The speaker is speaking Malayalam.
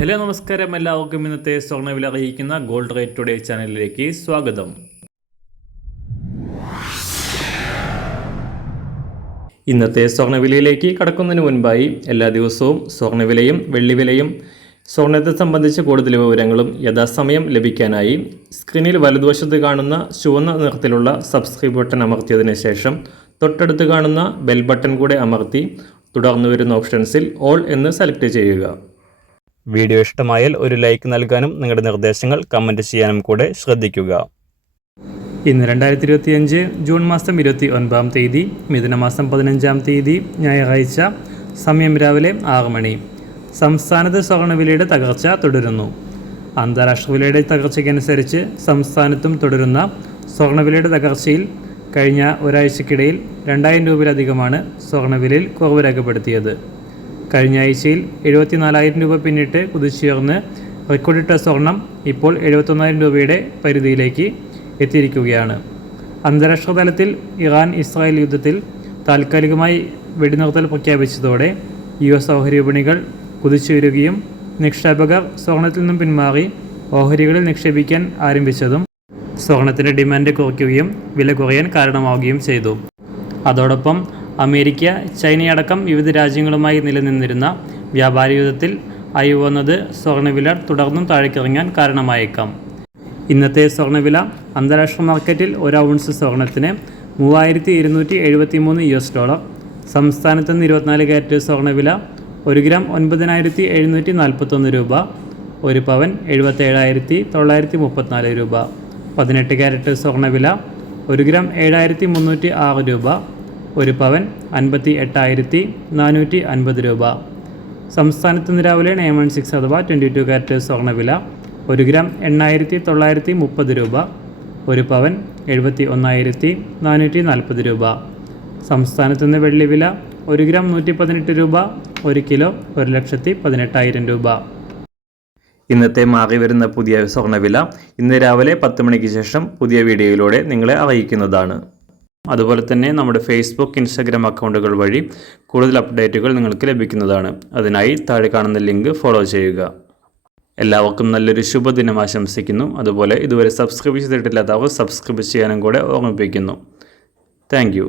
ഹലോ നമസ്കാരം, എല്ലാവർക്കും ഇന്നത്തെ സ്വർണ്ണവില അറിയിക്കുന്ന ഗോൾഡ് റേറ്റ് ടുഡേ ചാനലിലേക്ക് സ്വാഗതം. ഇന്നത്തെ സ്വർണ്ണവിലയിലേക്ക് കടക്കുന്നതിന് മുൻപായി എല്ലാ ദിവസവും സ്വർണ്ണവിലയും വെള്ളിവിലയും സ്വർണ്ണത്തെ സംബന്ധിച്ച കൂടുതൽ വിവരങ്ങളും യഥാസമയം ലഭിക്കാനായി സ്ക്രീനിൽ വലതുവശത്ത് കാണുന്ന ചുവന്ന നിറത്തിലുള്ള സബ്സ്ക്രൈബ് ബട്ടൺ അമർത്തിയതിനു ശേഷം തൊട്ടടുത്ത് കാണുന്ന ബെൽ ബട്ടൺ കൂടെ അമർത്തി തുടർന്ന് വരുന്ന ഓപ്ഷൻസിൽ ഓൾ എന്ന് സെലക്ട് ചെയ്യുക. വീഡിയോ ഇഷ്ടമായാൽ ഒരു ലൈക്ക് നൽകാനും നിങ്ങളുടെ നിർദ്ദേശങ്ങൾ കമൻറ്റ് ചെയ്യാനും കൂടെ ശ്രദ്ധിക്കുക. ഇന്ന് 2025 ജൂൺ മാസം 29-ാം തീയതി, മിഥുനമാസം 15-ാം തീയതി, ഞായറാഴ്ച. സമയം രാവിലെ 6 മണി. സംസ്ഥാനത്ത് സ്വർണ്ണവിലയുടെ തകർച്ച തുടരുന്നു. അന്താരാഷ്ട്ര വിലയുടെ തകർച്ചയ്ക്കനുസരിച്ച് സംസ്ഥാനത്തും തുടരുന്ന സ്വർണ്ണവിലയുടെ തകർച്ചയിൽ കഴിഞ്ഞ ഒരാഴ്ചക്കിടയിൽ 2000 രൂപയിലധികമാണ് സ്വർണ്ണവിലയിൽ കുറവ് രേഖപ്പെടുത്തിയത്. കഴിഞ്ഞ ആഴ്ചയിൽ 74,000 രൂപ പിന്നിട്ട് കുതിച്ചുയർന്ന് റെക്കോർഡിട്ട സ്വർണം ഇപ്പോൾ 71,000 രൂപയുടെ പരിധിയിലേക്ക് എത്തിയിരിക്കുകയാണ്. അന്താരാഷ്ട്ര തലത്തിൽ ഇറാൻ ഇസ്രായേൽ യുദ്ധത്തിൽ താൽക്കാലികമായി വെടിനിർത്തൽ പ്രഖ്യാപിച്ചതോടെ US ഓഹരി വിപണികൾ കുതിച്ചുയരുകയും നിക്ഷേപകർ സ്വർണത്തിൽ നിന്നും പിന്മാറി ഓഹരികളിൽ നിക്ഷേപിക്കാൻ ആരംഭിച്ചതും സ്വർണത്തിൻ്റെ ഡിമാൻഡ് കുറയ്ക്കുകയും വില കുറയാൻ കാരണമാവുകയും ചെയ്തു. അതോടൊപ്പം അമേരിക്ക, ചൈനയടക്കം വിവിധ രാജ്യങ്ങളുമായി നിലനിന്നിരുന്ന വ്യാപാര യുദ്ധത്തിൽ അയവ് വന്നത് സ്വർണ്ണവില തുടർന്നും താഴേക്കിറങ്ങാൻ കാരണമായേക്കാം. ഇന്നത്തെ സ്വർണ്ണവില അന്താരാഷ്ട്ര മാർക്കറ്റിൽ 1 ഔൺസ് സ്വർണത്തിന് $3,273. സംസ്ഥാനത്ത് നിന്ന് 24 കാരറ്റ് സ്വർണ്ണവില 1 ഗ്രാം 9,741 രൂപ. 1 പവൻ 77,934 രൂപ. 18 കാരറ്റ് സ്വർണ്ണവില 1 ഗ്രാം 7,306 രൂപ. 1 പവൻ 58,450 രൂപ. സംസ്ഥാനത്ത് നിന്ന് രാവിലെ 916 അഥവാ 22 കാരറ്റ് സ്വർണ്ണവില 1 ഗ്രാം 8,930 രൂപ. 1 പവൻ 71,440 രൂപ. സംസ്ഥാനത്ത് നിന്ന് വെള്ളിവില 1 ഗ്രാം 118 രൂപ. 1 കിലോ 1,18,000 രൂപ. ഇന്നത്തെ മാറി വരുന്ന പുതിയ സ്വർണ്ണവില ഇന്ന് രാവിലെ 10 മണിക്ക് ശേഷം പുതിയ വീഡിയോയിലൂടെ നിങ്ങളെ അറിയിക്കുന്നതാണ്. അതുപോലെ തന്നെ നമ്മുടെ ഫേസ്ബുക്ക്, ഇൻസ്റ്റാഗ്രാം അക്കൗണ്ടുകൾ വഴി കൂടുതൽ അപ്ഡേറ്റുകൾ നിങ്ങൾക്ക് ലഭിക്കുന്നതാണ്. അതിനായി താഴെ കാണുന്ന ലിങ്ക് ഫോളോ ചെയ്യുക. എല്ലാവർക്കും നല്ലൊരു ശുഭദിനം ആശംസിക്കുന്നു. അതുപോലെ ഇതുവരെ സബ്സ്ക്രൈബ് ചെയ്തിട്ടില്ലാത്തവർ സബ്സ്ക്രൈബ് ചെയ്യാനും കൂടെ ഓർമ്മിപ്പിക്കുന്നു. താങ്ക്